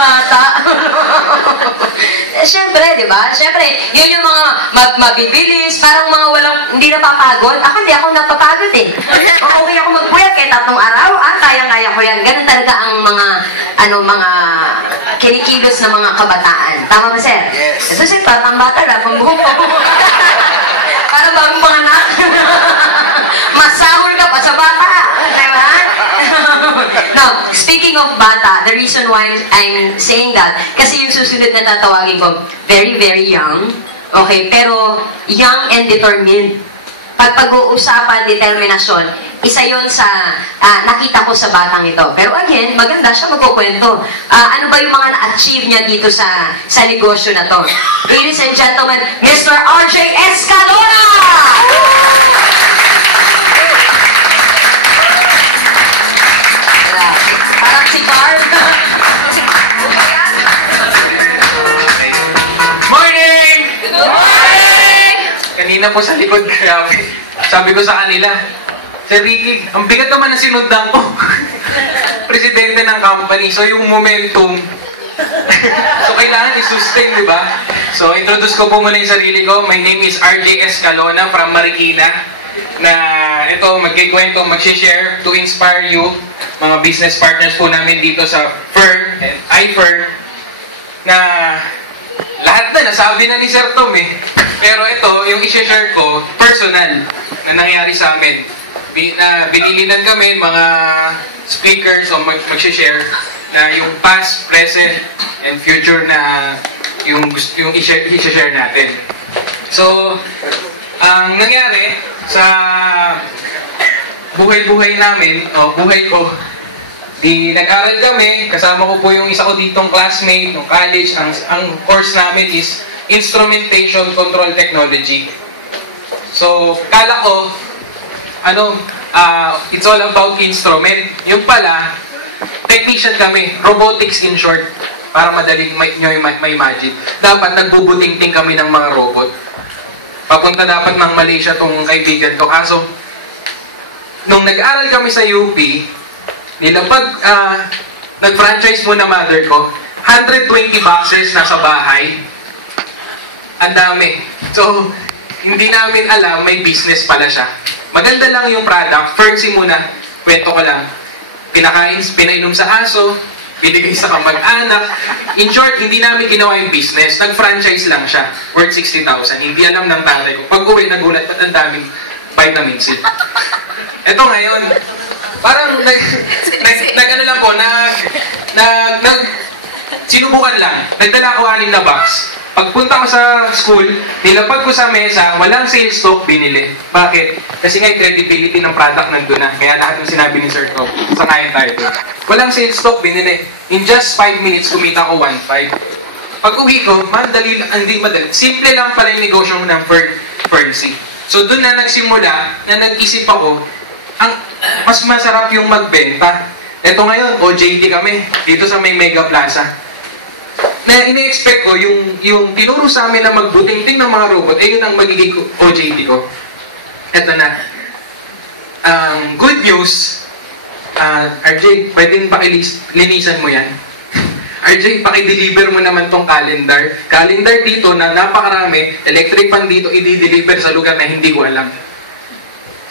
bata. Siyempre, di ba? Siyempre, yun yung mga mabibilis, parang mga walang, hindi napapagod. Hindi ako napapagod eh. Okay ako magpuyat kahit 3 araw, kaya-kaya ko yan. Ganun talaga ang mga kinikilos na mga kabataan. Tama ba, sir? Yes. Ito sir, parang bata na, pambuhok ko. Para bagong panganak. Masahol ka pa sa bata. Diba? Now, speaking of bata, the reason why I'm saying that, kasi yung susunod na tatawagin ko, very, very young, okay, pero young and determined. Pag-uusapan, determinasyon, isa yon sa nakita ko sa batang ito. Pero again, maganda siya magkukwento. Ano ba yung mga na-achieve niya dito sa negosyo na to? Ladies and gentlemen, Mr. RJ Escalona! Parang si Barb. Morning! Good morning! Kanina po sa likod, grabe. Sabi ko sa kanila, Sir Ricky, ang bigat naman na sinundan ko. Presidente ng company, so yung momentum. So kailangan i-sustain, di ba? So introduce ko po muna yung sarili ko. My name is RJ Escalona from Marikina. Na ito, magkikwento, mag-share to inspire you, mga business partners po namin dito sa FIR and iFIR, na lahat na nasabi na ni Sir Tom eh. Pero ito, yung i-share ko, personal, na nangyari sa amin. Binilinan kami, mga speakers, o mag-share na yung past, present, and future na yung i-share natin. So, ang nangyari sa buhay-buhay namin, o buhay ko, nag-aral kami, kasama ko po yung isa ko ditong classmate ng college. Ang course namin is Instrumentation Control Technology. So, kala ko, it's all about instrument. Yung pala, technician kami, robotics in short, para madaling nyo ma-imagine. Dapat nagbubuting-ting kami ng mga robot. Papunta dapat ng Malaysia tong kaibigan ko. Kaso, nung nag-aral kami sa UP, nag-franchise muna mother ko, 120 boxes nasa bahay. Ang dami. So, hindi namin alam, may business pala siya. Maganda lang yung product. First muna, kwento ko lang. Pinainom sa aso, binigay sa kamag-anak. In short, hindi namin ginawa yung business. Nag-franchise lang siya. Worth 60,000. Hindi alam ng tatay ko. Pag-uwi, nagulat ba't ang daming vitamin C. Ito ngayon, parang nag-ano lang po, sinubukan lang. Nagdala ko 6 na box. Pagpunta ko sa school, nilapag ko sa mesa, walang sales stock, binili. Bakit? Kasi nga yung credibility ng product nandun na. Kaya lahat ng sinabi ni Sir Tom, sangayon tayo doon. Walang sales stock, binili. In just 5 minutes, kumita ko 1.5. Pag uwi ko, hindi madali. Simple lang pala yung negosyo ng Fernsey. So doon na nagsimula, na nag-isip ako, mas masarap yung magbenta. Ito ngayon, OJT kami, dito sa may Mega Plaza. Na ina-expect ko, yung tinuro sa amin na magbuting-ting ng mga robot, yun ang magiging OJT ko. Ito na. Good news, RJ, pwedeng pakilinisan mo yan. RJ, pakideliver mo naman tong calendar. Calendar dito na napakarami, electric fan dito, i-deliver sa lugar na hindi ko alam.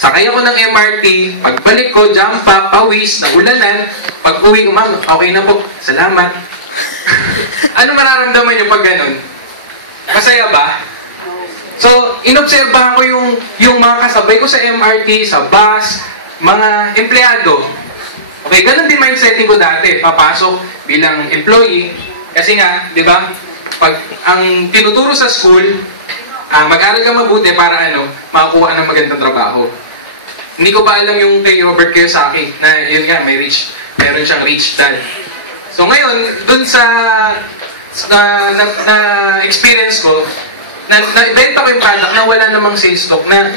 Sakay ako ng MRT, pagbalik ko, jump up, pawis, naulanan. Pag uwi ko, ma'am, okay na po, salamat. Ano mararamdaman nyo pag ganun? Masaya ba? So, inobserbahan ko yung mga kasabay ko sa MRT, sa bus, mga empleyado. Okay, ganun din mindsetting ko dati. Papasok bilang employee. Kasi nga, di ba, pag ang tinuturo sa school, mag-aral ka mabuti para makakuha ng magandang trabaho. Hindi ko pa alam yung kay Robert Kiyosaki na yun nga, meron siyang rich dad. So ngayon, dun sa experience ko, na-benta ko yung product na wala namang sales stock, na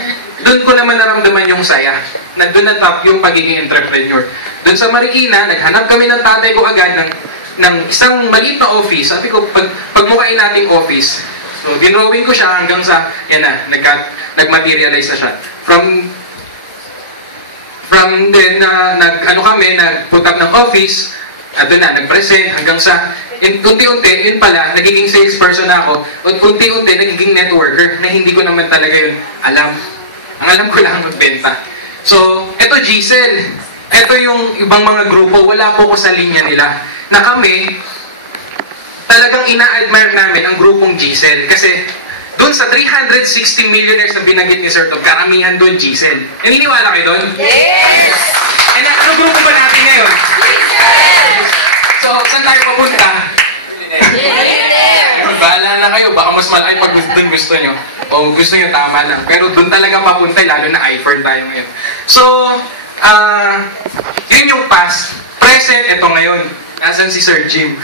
dun ko naman naramdaman yung saya. Na dun na-top yung pagiging entrepreneur. Dun sa Marikina, naghanap kami ng tatay ko agad ng isang maliit na office. Sabi ko, pagmukain nating office. So, dinrawing ko siya hanggang sa, yan na, nag-materialize na siya. From then, nag-put up ng office. Doon na, nag-present hanggang sa, kunti-unti, yun pala, nagiging salesperson na ako, at kunti-unti, nagiging networker na hindi ko naman talaga yun alam. Ang alam ko lang magbenta. So, eto Giselle. Eto yung ibang mga grupo, wala po ko sa linya nila. Na kami, talagang ina-admire namin ang grupong Giselle. Kasi, doon sa 360 millionaires na binanggit ni Sir Tob, karamihan doon Giselle. Naniniwala kayo doon? Yes! And ano grupo ba natin ngayon? So, saan tayo papunta? Bahala na kayo. Baka mas malaki pag doon gusto nyo. O gusto nyo, tama lang. Pero doon talaga papunta, lalo na iPhone tayo ngayon. So, yun yung past. Present, ito ngayon. Nasaan si Sir Jim?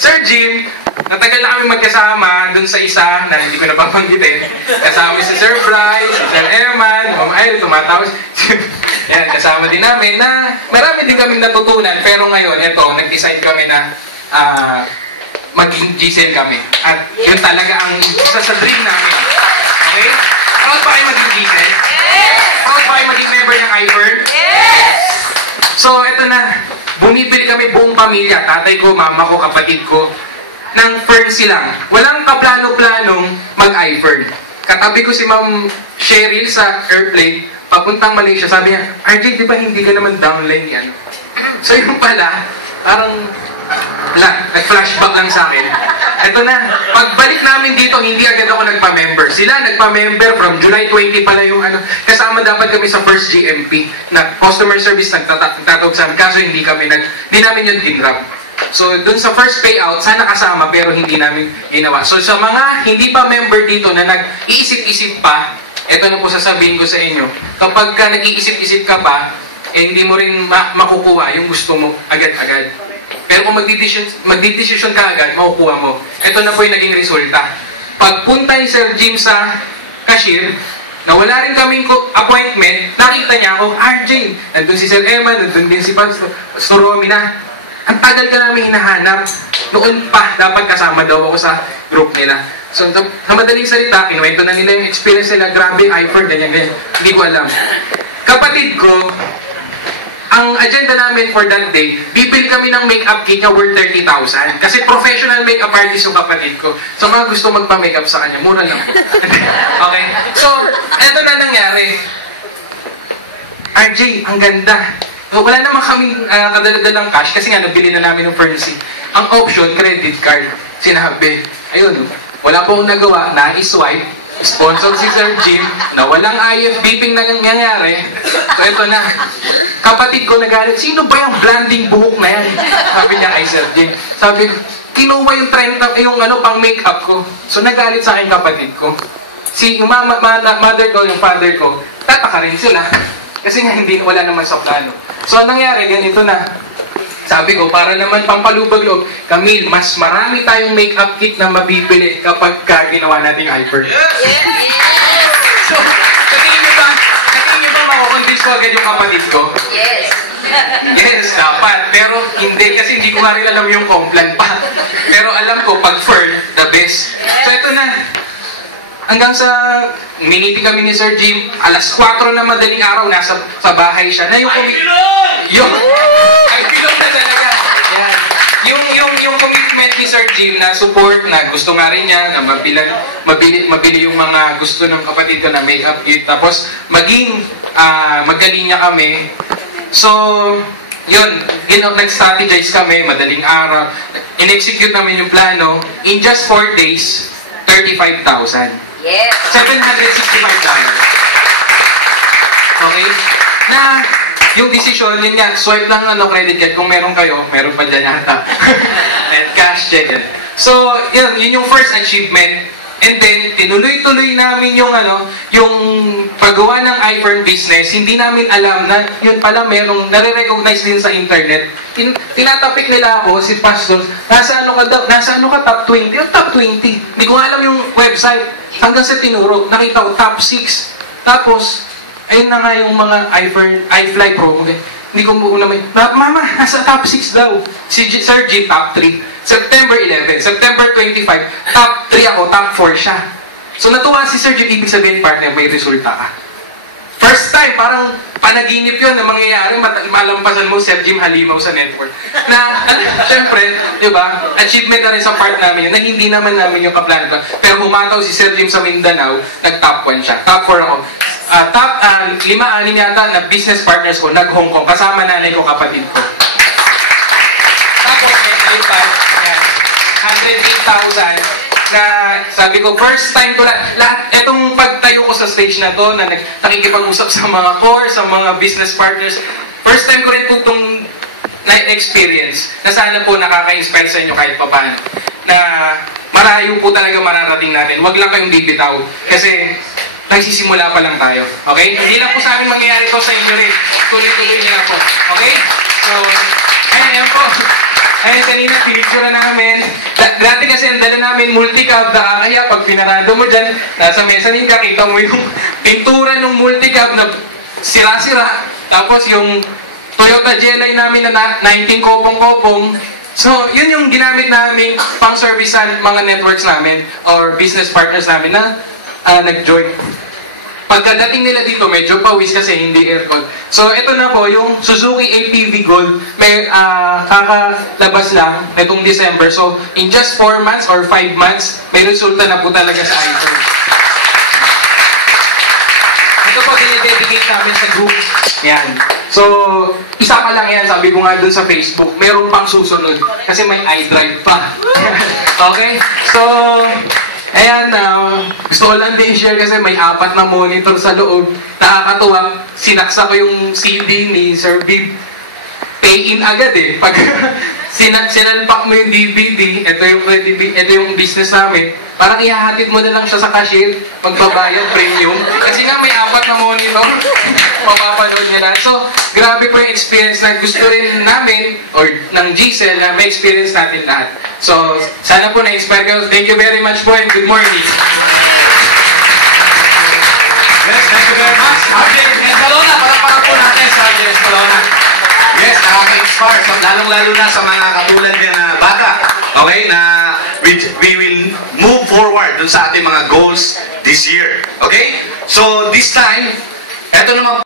Sir Jim, natagal na kami magkasama dun sa isa na hindi ko napapanggitin. Kasama si Sir Bryce, si Sir Eman, Ma'am Ayl, tumatawag. Yan, kasama din namin na marami din kami natutunan. Pero ngayon, ito, nag-decide kami na maging Giselle kami. At yun talaga ang isa sa dream namin. Okay? Proud ba kayo maging Giselle? Yes! Proud ba kayo maging member ng iFern? Yes! So, ito na. Bumibili kami buong pamilya. Tatay ko, mama ko, kapatid ko. Ng Fern silang. Walang kaplano-planong mag-iFern. Katabi ko si Ma'am Cheryl sa airplane. Papuntang Malaysia. Sabi niya, RJ, di ba hindi ka naman downline ni ano? So, yung pala, parang nag-flashback lang sa akin. Ito na, pagbalik namin dito, hindi agad ako nagpa-member. Sila nagpa-member from July 20 pala yung ano. Kasama dapat kami sa first GMP na customer service nagtatawag sa amin. Kaso hindi namin yun dinrap. So, dun sa first payout, sana kasama pero hindi namin ginawa. So, sa mga hindi pa member dito na nag-iisip-isip pa, ito na po sasabihin ko sa inyo. Kapag ka nag-iisip-isip ka pa, hindi mo rin makukuha yung gusto mo agad-agad. Pero kung magdidesisyon ka agad, makukuha mo. Ito na po yung naging resulta. Pagpunta ni Sir Jim sa cashier, na wala rin kaming appointment, nakita niya ako, RJ, nandun si Sir Emma, nandun din si Pastor Romy na. Ang tagal ka namin hinahanap. Noon pa, dapat kasama daw ako sa group nila. So, sa madaling salita, kinuwento na nila yung experience nila, grabe, iPhone, ganyan. Hindi ko alam. Kapatid ko, ang agenda namin for that day, bibili kami ng makeup kit na worth 30,000. Kasi professional makeup artist yung kapatid ko. So, mga gusto magpa-makeup sa kanya, mura lang. Okay? So, eto na nangyari. RJ, ang ganda. So, wala naman kaming kadaladalang cash kasi nga nabili na namin ng Ferncy. Ang option, credit card. Sinabi, ayun, wala po akong nagawa, na-swipe. Sponsor si Sir Jim, na walang IFBPing nangyayari. So, ito na. Kapatid ko nagalit, sino ba yung blending buhok na yan? Sabi niya kay Sir Jim. Sabi ko, kinuha yung 30, yung pang makeup ko. So, nagalit sa akin kapatid ko. Yung mother ko, yung father ko, tataka rin sila. Kasi nga, wala naman sa plano. So, anong nangyari, ganito na. Sabi ko, para naman pampalubag-loob, Camille, mas marami tayong makeup kit na mabibili kapag ginawa nating iPhone. Yes! So, sabihin niyo ba makukonvince ko agad yung kapatid ko? Yes! Yes, dapat. Pero hindi, kasi hindi ko nga rin alam yung complan pa. Pero alam ko, pag Fern, the best. So, ito na. Hanggang sa miniti kami ni Sir Jim, alas 4 na madaling araw, nasa sa bahay siya. Na yung ay, pilot na talaga. Yan. Yung commitment ni Sir Jim na support, na gusto nga rin niya, na mabili yung mga gusto ng kapatid ko na makeup kit. Tapos, magkalinya kami. So, yun, nag-strategize kami, madaling araw. In-execute namin yung plano. In just 4 days, 35,000. Yes! $765. Okay? Na, yung decision, yun nga, swipe lang credit card. Kung meron kayo, meron pa dyan yata. And cash check. So, yun yung first achievement. And then, tinuloy-tuloy namin yung paggawa ng iPhone business. Hindi namin alam na yun pala merong nare-recognize din sa internet. Tinatapik nila ako, si Pastor, nasa ano ka top 20? Yung top 20. Hindi ko alam yung website. Hanggang sa tinuro, nakita ko top 6. Tapos, ayun na nga yung mga iFly Pro. Okay. Hindi ko muna Mama, nasa top 6 daw. Si Sir G, top 3. September 11, September 25, top 3 ako, top 4 siya. So natuwa si Sir G, ibig sabihin partner, may resulta ka. First time, parang panaginip yun na mangyayari, malampasan mo Sir Jim Halimaw sa network. Na, syempre, di ba, achievement na rin sa part namin yun, na hindi naman namin yung kaplan ko. Pero humataw si Sir Jim sa Mindanao, nag-top 1 siya. Top 4 ako. Top 5-6 yata na business partners ko, nag-Hong Kong, kasama nanay ko, kapatid ko. Tapos, may 108,000 na sabi ko, first time ko lahat, etong pagtayo ko sa stage na to, na nakikipag-usap sa mga core, sa mga business partners, first time ko rin po itong na-experience, na sana po nakaka-inspire sa inyo kahit papaano, na marayo po talaga mararating natin. Huwag lang kayong bibitaw, kasi nagsisimula pa lang tayo. Okay? Hindi lang po sa amin mangyayari to sa inyo rin. Tuloy-tuloy niyo lang po. Okay? So, ayan po. Ayun, kanina, pinicture na namin. Dati kasi ang dala namin, multicab, nakakaya pag pinarado mo dyan, nasa mezzanine ka, kita mo yung pintura ng multicab na sira-sira. Tapos yung Toyota GLI namin na 19 kopong-kopong. So, yun yung ginamit namin pang-servicean mga networks namin or business partners namin na nag-join. Pagkadating nila dito, medyo pawis kasi hindi aircon. So, ito na po, yung Suzuki APV Gold, may kakalabas lang itong December. So, in just 4 months or 5 months, may resulta na po talaga sa iPhone. Ito po, dinidedicate namin sa group. Yan. So, isa pa lang yan, sabi ko nga dun sa Facebook, meron pang susunod. Kasi may iDrive pa. Okay? So, ayan, gusto ko lang din share kasi may 4 na monitor sa loob. Nakakatuwa, sinaksa ko yung CD ni Sir Bib. Pay in agad eh. Pag sinalpak mo yung DVD, ito yung business namin, parang ihahatid mo na lang siya sa cashier, magbabayad premium. Kasi nga may 4 na monitor, mapapanood niya na. So, grabe po yung experience na gusto rin namin, or ng GCell, na may experience natin lahat. So, sana po na-inspire kayo. Thank you very much po and good morning. Yes, thank you very much. RJ Escalona, palakpakan po natin sa RJ Escalona. Yes, nakaka-inspire, lalong-lalo na sa mga katulad niya na bata. Okay, na we will move forward dun sa ating mga goals this year. Okay? So, this time, eto naman